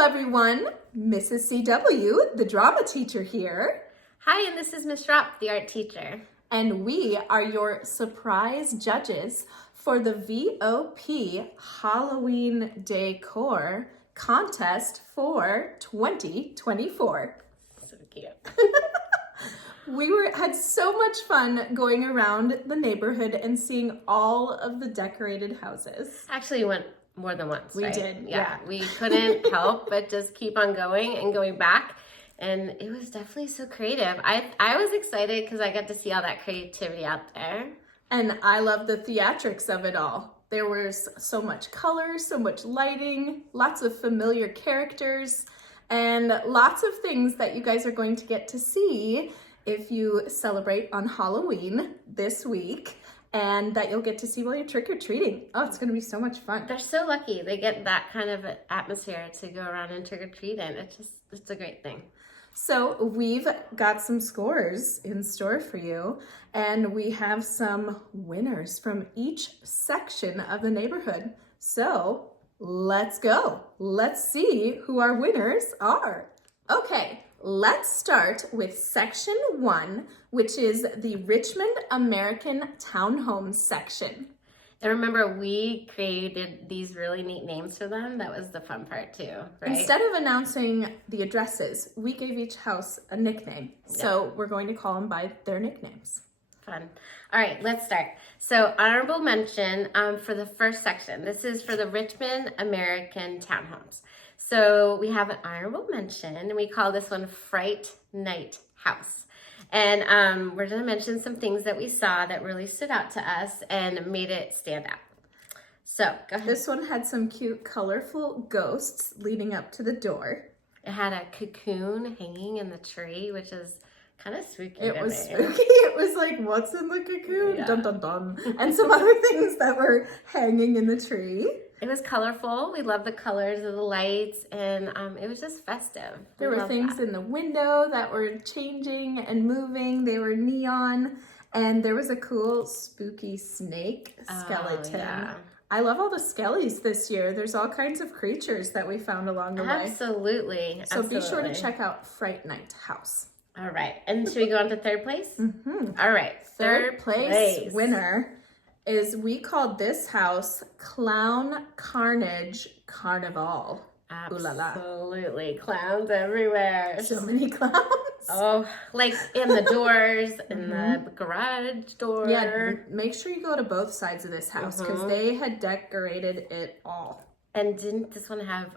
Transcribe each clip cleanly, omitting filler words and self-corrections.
everyone. Mrs. CW, the drama teacher here. Hi, and this is Miss Schropp, the art teacher. And we are your surprise judges for the VoP Halloween Decor contest for 2024. So cute. We had so much fun going around the neighborhood and seeing all of the decorated houses. Actually, we went more than once, We right? did, Yeah. We couldn't help but just keep on going and going back. And it was definitely so creative. I was excited because I got to see all that creativity out there. And I love the theatrics of it all. There was so much color, so much lighting, lots of familiar characters, and lots of things that you guys are going to get to see if you celebrate on Halloween this week, and that you'll get to see while you're trick-or-treating. Oh, it's gonna be so much fun. They're so lucky. They get that kind of atmosphere to go around and trick-or-treat in. It's a great thing. So we've got some scores in store for you, and we have some winners from each section of the neighborhood. So let's go. Let's see who our winners are. Okay, let's start with section 1, which is the Richmond American Townhomes section. And remember, we created these really neat names for them. That was the fun part too, right? Instead of announcing the addresses, we gave each house a nickname. So we're going to call them by their nicknames. Fun. All right, let's start. So honorable mention for the first section. This is for the Richmond American Townhomes. So we have an honorable mention, and we call this one Fright Night House. And we're going to mention some things that we saw that really stood out to us and made it stand out. So go ahead. This one had some cute, colorful ghosts leading up to the door. It had a cocoon hanging in the tree, which is kind of spooky. It was spooky. It was like, what's in the cocoon? Yeah. Dun, dun, dun. And some other things that were hanging in the tree. It was colorful. We loved the colors of the lights, and it was just festive. There were things in the window that were changing and moving. They were neon, and there was a cool spooky snake skeleton. Yeah. I love all the skellies this year. There's all kinds of creatures that we found along the way. Absolutely. So be sure to check out Fright Night House. All right. And should we go on to third place? Mm-hmm. All right. Third place winner is, we called this house Clown Carnage Carnival. Absolutely. Clowns everywhere. So many clowns. Oh, like in the doors, in the garage door. Yeah, make sure you go to both sides of this house because they had decorated it all. And didn't this one have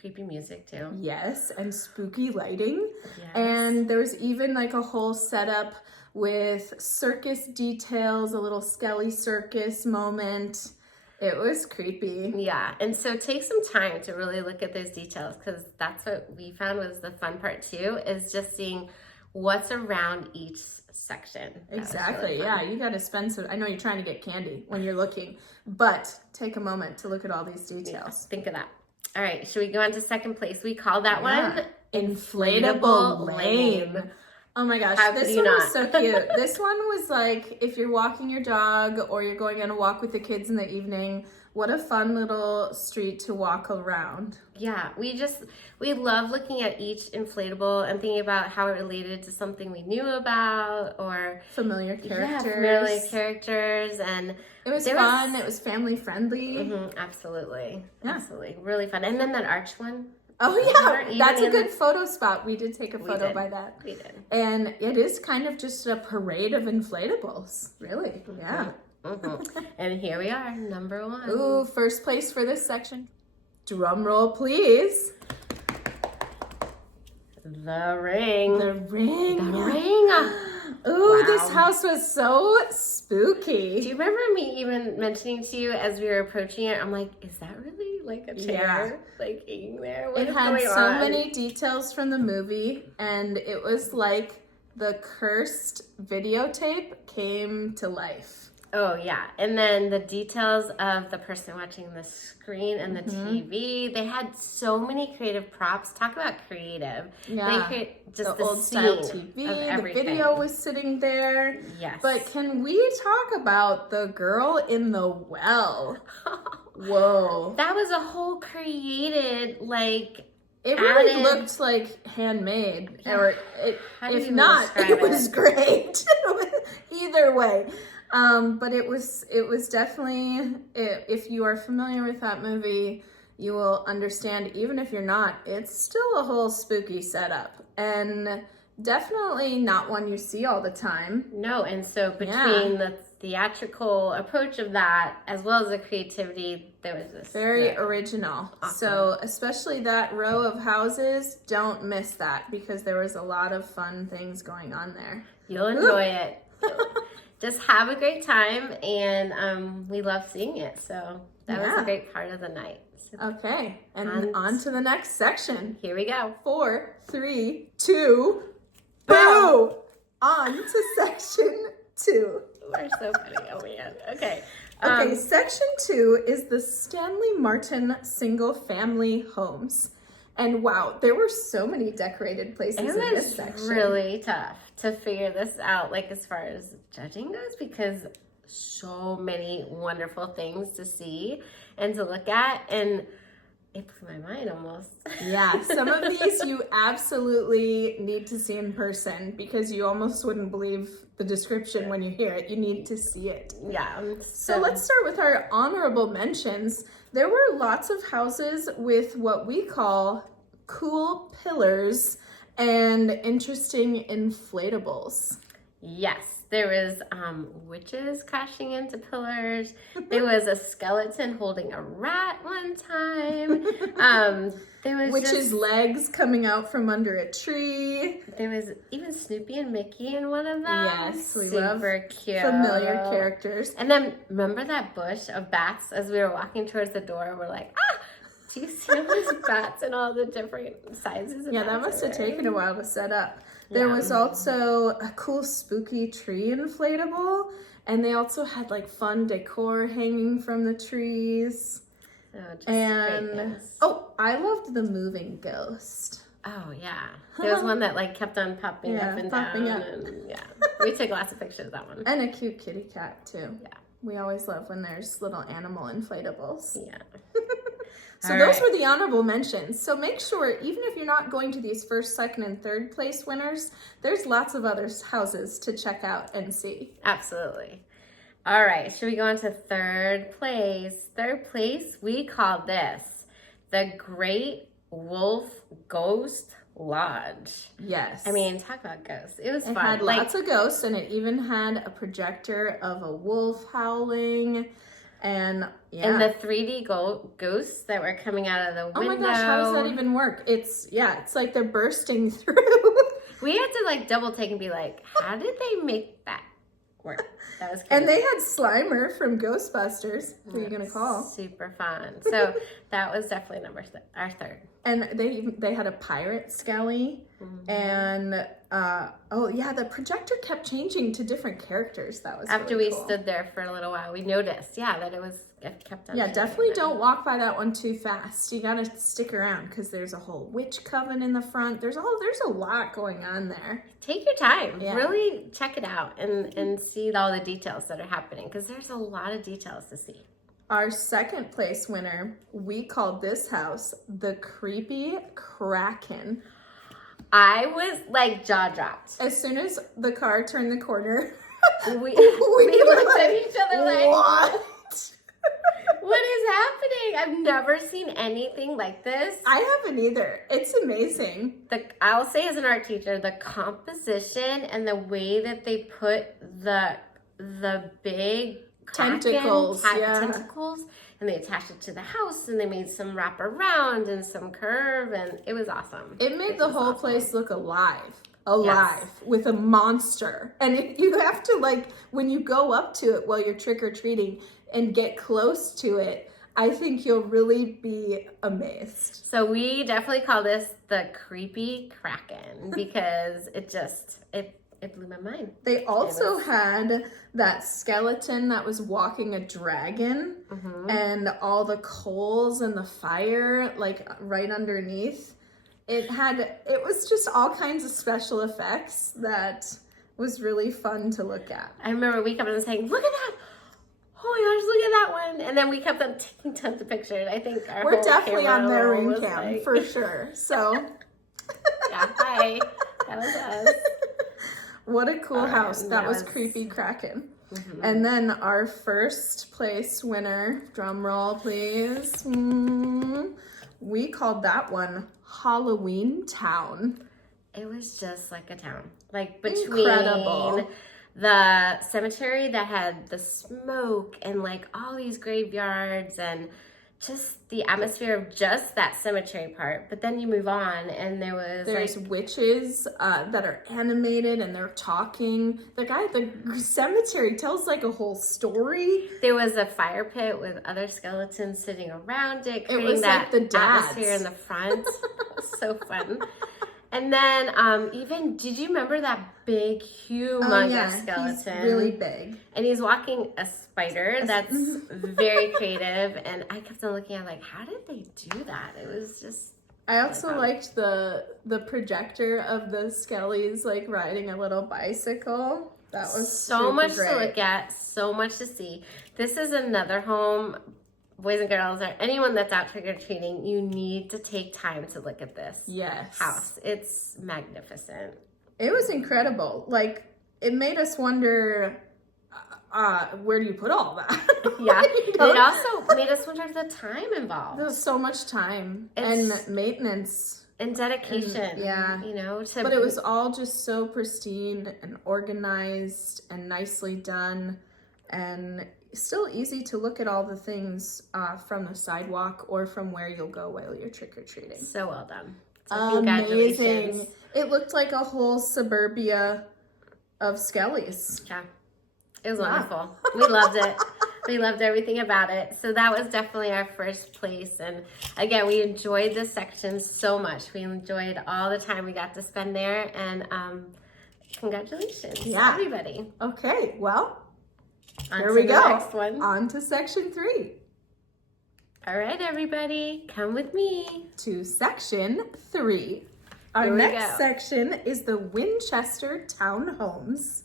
creepy music too? Yes, and spooky lighting. Yes. And there was even like a whole setup with circus details, a little skelly circus moment. It was creepy. Yeah, and so take some time to really look at those details, because that's what we found was the fun part too, is just seeing what's around each section. Exactly, really, yeah, you got to spend some, I know you're trying to get candy when you're looking, but take a moment to look at all these details. Yeah, think of that. All right, should we go on to second place? We call that one Inflatable Lane. Oh my gosh, this one was so cute. This one was like, if you're walking your dog or you're going on a walk with the kids in the evening, what a fun little street to walk around. Yeah, we love looking at each inflatable and thinking about how it related to something we knew about, or familiar characters. Yeah, familiar characters, and it was fun. It was family friendly. Absolutely, yeah. Absolutely, really fun. And then that arch one. Oh yeah, that's a good photo spot. We did take a photo by that. We did. And it is kind of just a parade of inflatables, really. Yeah. And here we are, number 1. Ooh, first place for this section. Drum roll, please. The ring. The ring. The ring. Ooh, wow. This house was so spooky. Do you remember me even mentioning to you as we were approaching it, I'm like, is that really like a chair like hanging there? What is had going so on? many details from the movie, and it was like the cursed videotape came to life. Oh yeah, and then the details of the person watching the screen and the TV. They had so many creative props. Talk about creative. Yeah, they create just the old style scene TV. Of everything. The video was sitting there. Yes. But can we talk about the girl in the well? Whoa. That was a whole created like It really added, looked like handmade, Yeah. or How do you if even not, describe it was great. Either way, but it was definitely, if you are familiar with that movie, you will understand. Even if you're not, it's still a whole spooky setup, and definitely not one you see all the time. No, and so between Yeah. the theatrical approach of that as well as the creativity, there was this Very original. Awesome. So especially that row of houses, don't miss that, because there was a lot of fun things going on there. You'll enjoy it. Just have a great time, and we love seeing it. So that was a great part of the night. So Okay, and on to the next section. here we go. 4, 3, 2, boo! On to section 2. We're so funny. Oh man. Okay. Okay, section 2 is the Stanley Martin single family homes. And wow, there were so many decorated places It in this was section. really tough to figure this out, like as far as judging goes, because so many wonderful things to see and to look at, and it blew my mind almost. Yeah, some of these you absolutely need to see in person, because you almost wouldn't believe the description when you hear it. You need to see it. Yeah. So let's start with our honorable mentions. There were lots of houses with what we call cool pillars and interesting inflatables. Yes, there was witches crashing into pillars. There was a skeleton holding a rat one time. There was Witches' legs coming out from under a tree. There was even Snoopy and Mickey in one of them. Yes, we Super love cute. familiar characters. And then remember that bush of bats as we were walking towards the door? We're like, ah! Do you see all these bats and all the different sizes of Yeah, that must have taken a while to set up. There was also a cool spooky tree inflatable, and they also had like fun decor hanging from the trees. Oh, just And greatness. I loved the moving ghost. Oh yeah, there was one that like kept on popping up and popping down, up. and yeah, we took lots of pictures of that one. And a cute kitty cat too. Yeah. We always love when there's little animal inflatables. Yeah. So All those right. were the honorable mentions. So make sure, even if you're not going to these first, second, and third place winners, there's lots of other houses to check out and see. Absolutely. All right, should we go on to third place? Third place, we call this the Great Wolf Ghost Lodge. Yes. I mean, talk about ghosts. It was it fun. had lots of ghosts, and it even had a projector of a wolf howling. And And the 3D ghosts that were coming out of the window. Oh my gosh, how does that even work? It's like they're bursting through. We had to like double take and be like, how did they make that work? That was crazy. And they had Slimer from Ghostbusters. Who are you gonna call? Super fun. So that was definitely our third. And they had a pirate skelly, and the projector kept changing to different characters. That was After really we cool. stood there for a little while, we noticed, that it kept on. Yeah, changing. definitely don't walk by that one too fast. You gotta stick around, because there's a whole witch coven in the front. There's a lot going on there. Take your time. Yeah. Really check it out and see all the details that are happening, because there's a lot of details to see. Our second place winner, we called this house the Creepy Kraken. I was like jaw dropped. As soon as the car turned the corner, We we looked were at each other like, what? what is happening? I've never seen anything like this. I haven't either. It's amazing. I'll say as an art teacher, the composition and the way that they put the big Tentacles, tentacles, and they attached it to the house, and they made some wrap around and some curve, and it was awesome. It made the whole place look alive Yes. with a monster. And if you have to, when you go up to it while you're trick-or-treating and get close to it, I think you'll really be amazed. So we definitely call this the Creepy Kraken because it blew my mind. They also had that skeleton that was walking a dragon, and all the coals and the fire right underneath. It was just all kinds of special effects that was really fun to look at. I remember we kept on saying, look at that. oh my gosh, look at that one. And then we kept on taking tons of pictures. I think we're definitely on their ring was cam like... for sure. So yeah, hi. That was us. What a cool house. That was was... creepy Kraken. Mm-hmm. And then our first place winner, drum roll please. We called that one Halloween Town. It was just like a town. Like between incredible. The cemetery that had the smoke and like all these graveyards and just the atmosphere of just that cemetery part. But then you move on and there's like, witches that are animated and they're talking. The guy at the cemetery tells like a whole story. There was a fire pit with other skeletons sitting around it, creating was that like the atmosphere in the front. It was so fun. And then even, did you remember that big, humongous skeleton? He's really big. And he's walking a spider that's very creative. And I kept on looking at like, how did they do that? It was just... I also liked the projector of the Skellies like riding a little bicycle. That was so much great. to look at, so much to see. This is another home. Boys and girls, or anyone that's out trick-or-treating, you need to take time to look at this house. It's magnificent. It was incredible. Like, it made us wonder, where do you put all that? Yeah. And it also made us wonder the time involved. There was so much time and maintenance. And dedication. And, you know, but it was all just so pristine and organized and nicely done, and still easy to look at all the things from the sidewalk or from where you'll go while you're trick-or-treating. So well done. So amazing. It looked like a whole suburbia of Skellies. Yeah. It was wonderful. We loved it. We loved everything about it. So that was definitely our first place. And again, we enjoyed this section so much. We enjoyed all the time we got to spend there. And congratulations to everybody. Okay, well, here we go. Next one. On to section 3. All right, everybody, come with me to section 3. Our next section is the Winchester Townhomes.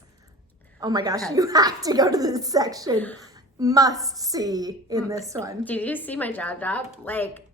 Oh my gosh, you have to go to this section. Must see in this one. Did you see my jaw drop? Like,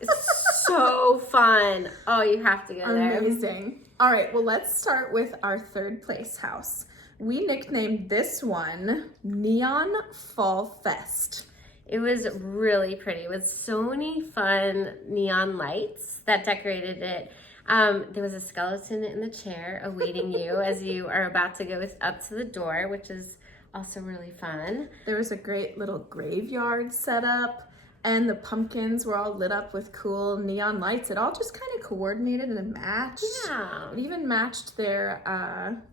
it's so fun. Oh, you have to go there. Amazing. All right, well, let's start with our third place house. We nicknamed this one Neon Fall Fest. It was really pretty with so many fun neon lights that decorated it. There was a skeleton in the chair awaiting you as you are about to go up to the door, which is also really fun. There was a great little graveyard set up, and the pumpkins were all lit up with cool neon lights. It all just kind of coordinated and matched. Yeah. It even matched their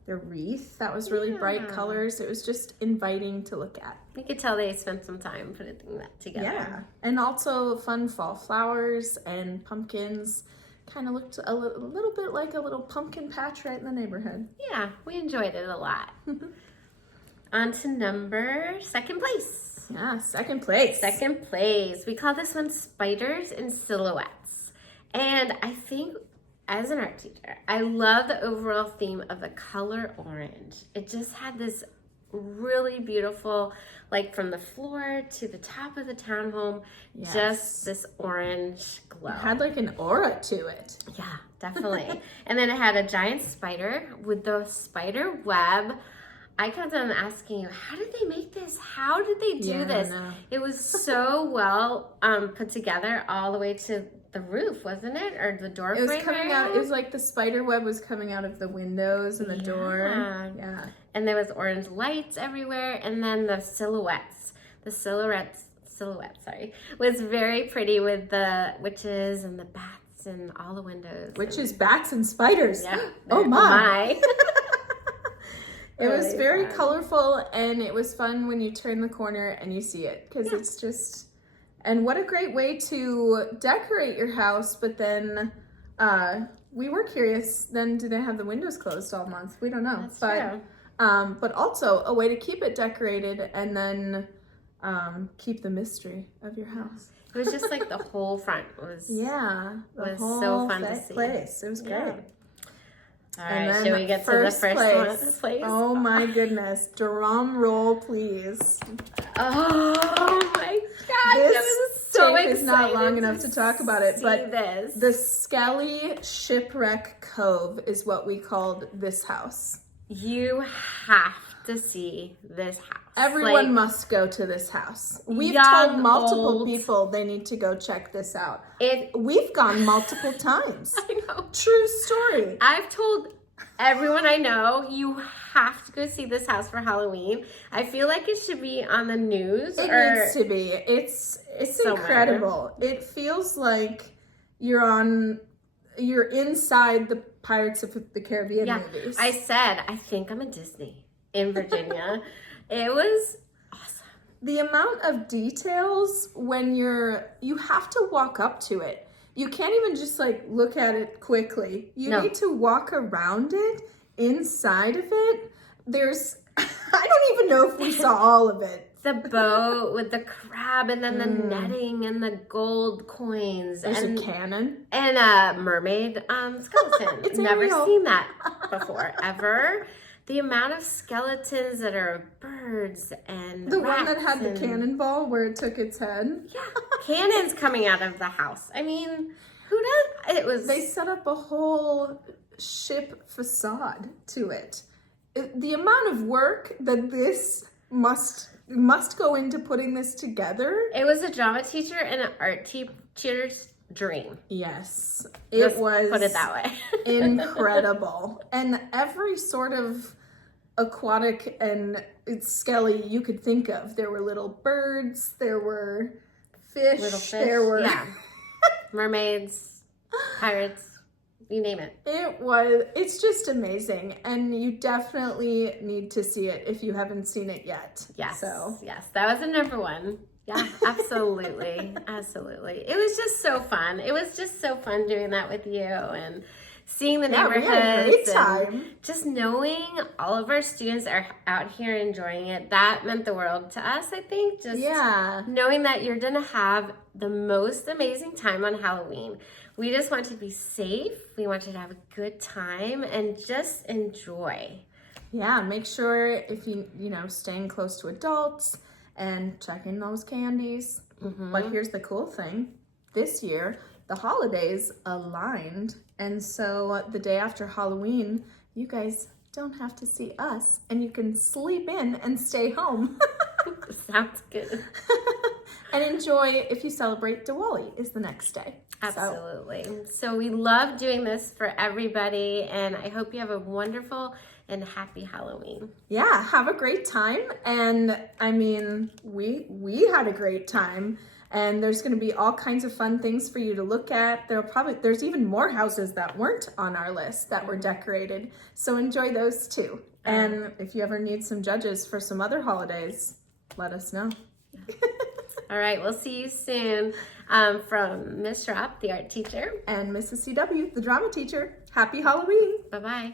wreath. That was really bright colors. It was just inviting to look at. You could tell they spent some time putting that together. Yeah, and also fun fall flowers and pumpkins. Kind of looked a little bit like a little pumpkin patch right in the neighborhood. Yeah, we enjoyed it a lot. On to second place. Yeah, second place. Second place. We call this one Spiders and Silhouettes. And I think as an art teacher, I love the overall theme of the color orange. It just had this really beautiful, like from the floor to the top of the townhome, just this orange glow. It had like an aura to it. Yeah, definitely. And then it had a giant spider with the spider web. I kept on asking you, how did they make this? How did they do this? It was so well put together all the way to the roof, wasn't it? Or the door frame? It was coming out. It was like the spider web was coming out of the windows and the door. Yeah. And there was orange lights everywhere. And then the silhouettes. The silhouettes, was very pretty with the witches and the bats and all the windows. Witches, bats, and spiders. Yeah. Oh my. It Really was very fun. Colorful, and it was fun when you turn the corner and you see it, because it's just, and what a great way to decorate your house. But then we were curious, then do they have the windows closed all month? We don't know. That's true. But also a way to keep it decorated and then keep the mystery of your house. It was just like the whole front was the was whole so fun to see. Place. It was great. All And right, then should we get to the first place? Oh my goodness. Drum roll, please. Oh my God. This I was so tape excited is not long enough to talk about it, but this. the Skelly Shipwreck Cove is what we called this house. You have to see this house. Everyone must go to this house. We've young, told multiple old. people they need to go check this out. It, We've gone multiple times. I know. True story. I've told everyone I know, you have to go see this house for Halloween. I feel like it should be on the news. It needs to be. It's somewhere. incredible. It feels like you're inside the Pirates of the Caribbean movies. I said, I think I'm in Disney in Virginia. It was awesome. The amount of details when you have to walk up to it. You can't even just like look at it quickly. You need to walk around it, inside of it. I don't even know if we saw all of it. The boat with the crab and then the netting and the gold coins. There's a cannon. And a mermaid skeleton. It's never Ariel. seen that before, ever. The amount of skeletons that are birds and The one that rats had the and- cannonball where it took its head. Yeah, cannons coming out of the house. I mean, who does? It was. They set up a whole ship facade to it. The amount of work that this must go into putting this together. It was a drama teacher and an art teacher's dream. Yes, Let's was. Put it that way. Incredible, and every sort of aquatic and skelly you could think of. There were little birds. There were fish. Little fish. There were mermaids, pirates, you name it. It's just amazing, and you definitely need to see it if you haven't seen it yet. Yes. So Yes, that was a number one. Yeah, absolutely. Absolutely. It was just so fun. It was just so fun doing that with you and seeing the neighborhoods. we had a great and time. just knowing all of our students are out here enjoying it. That meant the world to us, I think. Just knowing that you're going to have the most amazing time on Halloween. We just want to be safe. We want you to have a good time and just enjoy. Yeah, make sure if staying close to adults and checking those candies. But here's the cool thing. This year, the holidays aligned. And so the day after Halloween, you guys don't have to see us and you can sleep in and stay home. Sounds good. And enjoy if you celebrate Diwali is the next day. Absolutely. So we love doing this for everybody, and I hope you have a wonderful and happy Halloween. Yeah, have a great time. And I mean, we had a great time, and there's going to be all kinds of fun things for you to look at. There's even more houses that weren't on our list that were decorated. So enjoy those too. And if you ever need some judges for some other holidays, let us know. All right, we'll see you soon. From Miss Schrapp, the art teacher. And Mrs. CW, the drama teacher. Happy Halloween. Bye-bye.